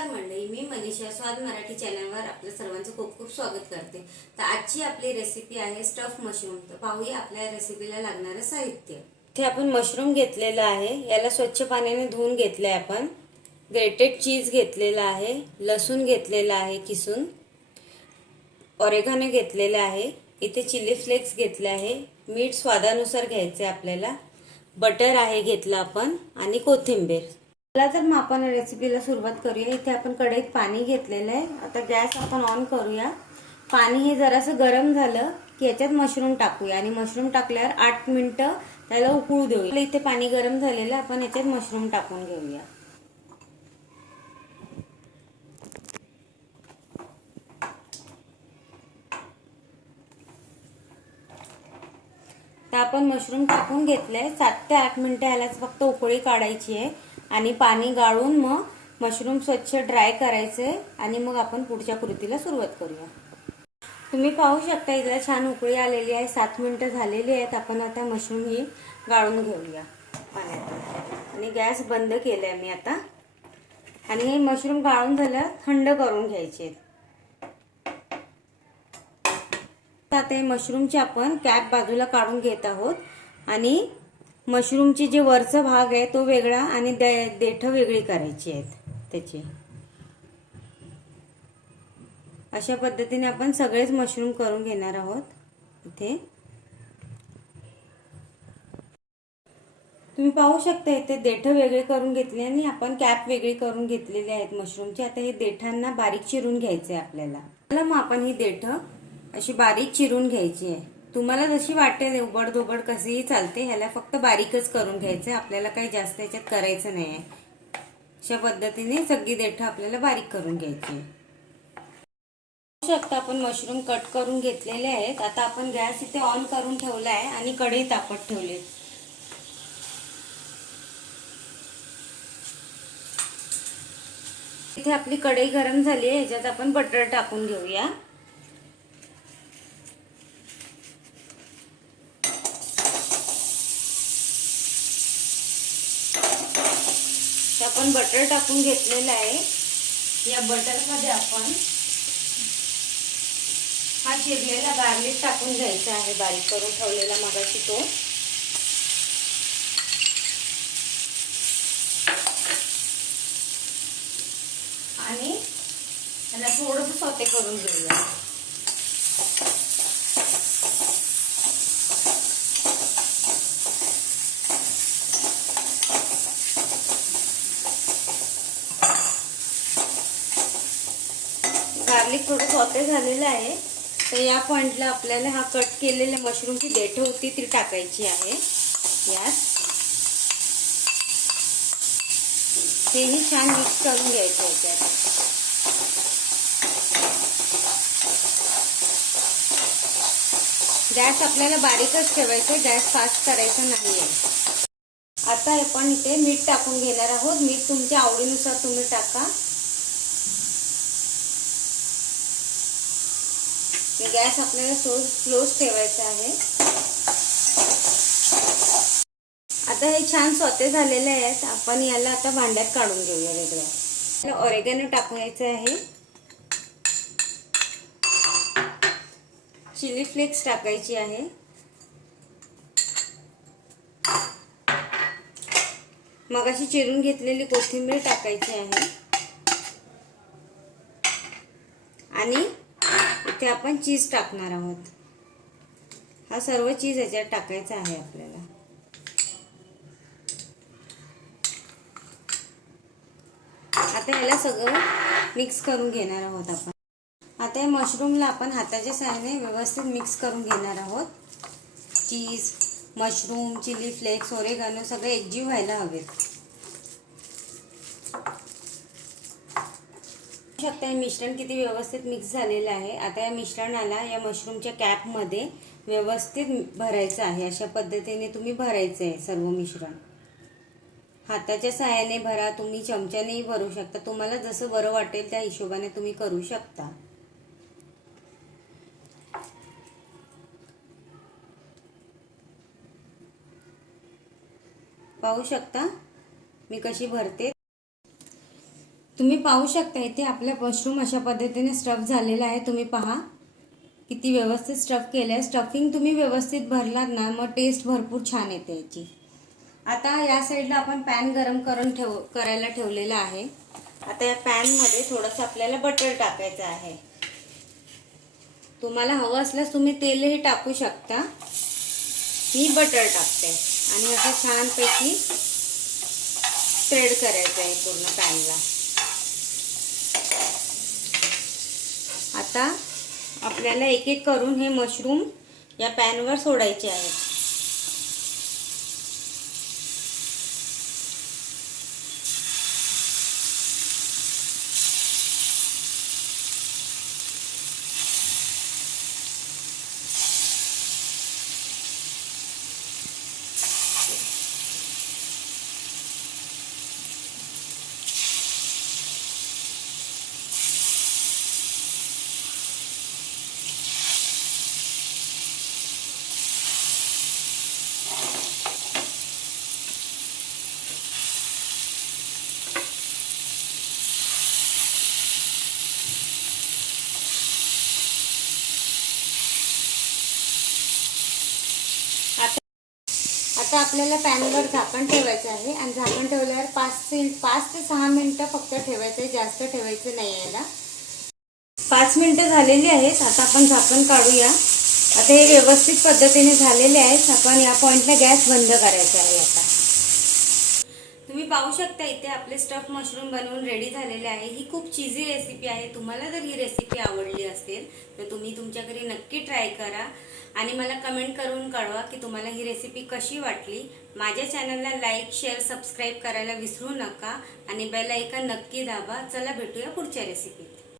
नमस्कार मंडळी, मी मनीषा स्वाद मराठी चॅनलवर आपल्या सर्वांचं खूप खूप स्वागत करते। तर आजची आपली रेसिपी आहे स्टफ मशरूम। तर पाहूया आपल्या रेसिपीला लागणारे साहित्य। इथे आपण मशरूम घेतलेला आहे, याला स्वच्छ पाण्याने धुवून घेतले आपण। ग्रेटेड चीज घेतलेला आहे, लसूण घेतलेला आहे किसून, ऑरेगानो घेतलेला आहे, इथे चिली फ्लेक्स घेतले आहे, मीठ स्वादानुसार घ्यायचे आपल्याला, बटर आहे घेतलं आपण आणि कोथिंबीर। चला तर मग आपण रेसिपीला सुरुवात करूया। इथे आपण कढईत पाणी घेतलेलं आहे। आता गॅस आपण ऑन करूया। पाणी हे जरासं गरम झालं की याच्यात मशरूम टाकूया आणि मशरूम टाकल्यावर 8 मिनिटं त्याला उकळू देऊया। इथे पाणी गरम झालेलं, आपण याच्यात मशरूम टाकून घेऊया। तर आपण मशरूम टाकून घेतलंय। 7 ते 8 मिनिटं यालाच फक्त उकळी काढायची आहे आणि पाणी गाळून मग मशरूम स्वच्छ ड्राय करायचे आणि मग आपण पुढच्या कृतीला सुरुवात करूया। तुम्ही पाहू शकता इथला छान उकळी आलेली आहे। 7 मिनिटं झालेली आहेत। आपण आता मशरूम ही गाळून घेऊया पाण्यात आणि गॅस बंद केलाय मी आता। आणि हे मशरूम गाळून झालं, थंड करून घ्यायचे। आता हे मशरूमचे आपण कॅप बाजूला काढून घेत आहोत आणि मशरूमची जे वरचा भाग आहे तो वेगळा आणि देठ वेगळी करायची आहेत त्याची। अशा पद्धतीने आपण सगळेच मशरूम करून घेणार आहोत। इथे तुम्ही पाहू शकता इथे देठ वेगळे करून घेतले आणि आपण कॅप वेगळी करून घेतलेली आहेत मशरूमची। आता हे देठांना बारीक चिरून घ्यायचे आपल्याला। मग आपण ही देठ अशी बारीक चिरून घ्यायची आहे। तुम्हाला जशी वाटेल उबड-धोबड कशीही चालते, ह्याला फक्त बारीकच करून घ्यायचं, आपल्याला काही जास्त याच्यात करायचं नाही आहे। अशा पद्धतीने सगळी देठ आपल्याला बारीक करून घ्यायची आहे। पाहू शकता आपण मशरूम कट करून घेतलेले आहेत। आता आपण गॅस इथे ऑन करून ठेवला आहे आणि कढई तापत ठेवली। इथे आपली कढई गरम झाली आहे, ह्याच्यात आपण बटर टाकून घेऊया। आपण बटर टाकून घेतलेलं आहे। या बटरमध्ये आपण हा चिरलेला गार्लिक टाकून घ्यायचा आहे, बारीक करून ठेवलेला मगाशी तो। आणि त्याला थोडंसं सॉटे करून घेऊया। गार्लिक थोडं सॉटे झालेलं आहे। तर या पॉइंटला आपल्याला हा कट केलेले मशरूमची देठ होती ती टाकायची आहे यात। हेही छान मिक्स करून घ्यायचं याच्यात। गॅस आपल्याला बारीकच ठेवायचा, गॅस फास्ट करायचा नाहीये। आता आपण इथे मीठ टाकून घेणार आहोत। मीठ तुमच्या आवडीनुसार तुम्ही टाका। गॅस आपल्याला स्लोच ठेवायचा आहे। आता हे छान सॉते झालेले आहेत। आपण याला आता भांड्यात काढून घेऊया वेगळ्या। ऑरेगॅनो टाकायचं आहे, चिली फ्लेक्स टाकायची आहे, मगाशी चिरून घेतलेली कोथिंबीर टाकायची आहे आणि इथे आपण चीज टाकणार आहोत। हा सर्व चीज याच्यात टाकायचा आहे आपल्याला। आता याला सगळं मिक्स करून घेणार आहोत आपण। आता या मशरूमला आपण हाताच्या सहाय्याने व्यवस्थित मिक्स करून घेणार आहोत। चीज, मशरूम, चिली फ्लेक्स, ऑरेगानो सगळे एकजीव व्हायला हवेत। शकता हे मिश्रण किती व्यवस्थित मिक्स झालेलं आहे। आता या मिश्रणाला या मशरूमच्या कॅपमध्ये व्यवस्थित भरायचं आहे। अशा पद्धतीने तुम्ही भरायचं आहे सर्व मिश्रण। हाताच्या सहाय्याने भरा, तुम्ही चमच्यानेही भरू शकता, तुम्हाला जसं बरं वाटेल त्या हिशोबाने तुम्ही करू शकता। पाहू शकता मी कशी भरते। तुम्ही पाहू शकता इथे आपला मशरूम अशा पद्धतीने स्टफ झालेला आहे. तुम्ही पहा किती व्यवस्थित स्टफ केलं आहे. स्टफिंग तुम्ही व्यवस्थित भरलात ना मग टेस्ट भरपूर छान येते याची. आता या साईडला आपण पॅन गरम करून करायला ठेवलेला आहे. आता या पॅनमध्ये थोडंसं आपल्याला बटर टाकायचं आहे. तुम्हाला हवं असल्यास तुम्ही तेलही टाकू शकता. मी बटर टाकते आणि असं छानपैकी स्प्रेड करायचं आहे पूर्ण पॅनला. आता आपल्याला एक एक करून हे मशरूम या पॅनवर सोडायचे आहेत. आता आपल्याला पॅनवर झाकण ठेवायचं आहे आणि झाकण ठेवल्यावर 5 ते 6 मिनिटं फक्त ठेवायचं आहे. जास्त ठेवायचं नाही याला. 5 मिनिटं झालेली आहेत. आता आपण झाकण काढूया. आता हे व्यवस्थित पद्धतीने झालेले आहेत. आपण या पॉइंटला गॅस बंद करायचा आहे. आता तुम्ही पाहू शकता इथे आपले स्टफ मशरूम बनवून रेडी झालेले आहे. ही खूप चीजी रेसिपी आहे. तुम्हाला जर ही रेसिपी आवडली असेल तर तुम्ही तुमच्या घरी नक्की ट्राय करा आणि मला कमेंट करून कळवा की तुम्हाला ही रेसिपी कशी वाटली. माझ्या चॅनलला लाईक, शेअर, सबस्क्राईब करायला विसरू नका आणि बेल आयकॉन नक्की दाबा. चला भेटूया पुढच्या रेसिपीत.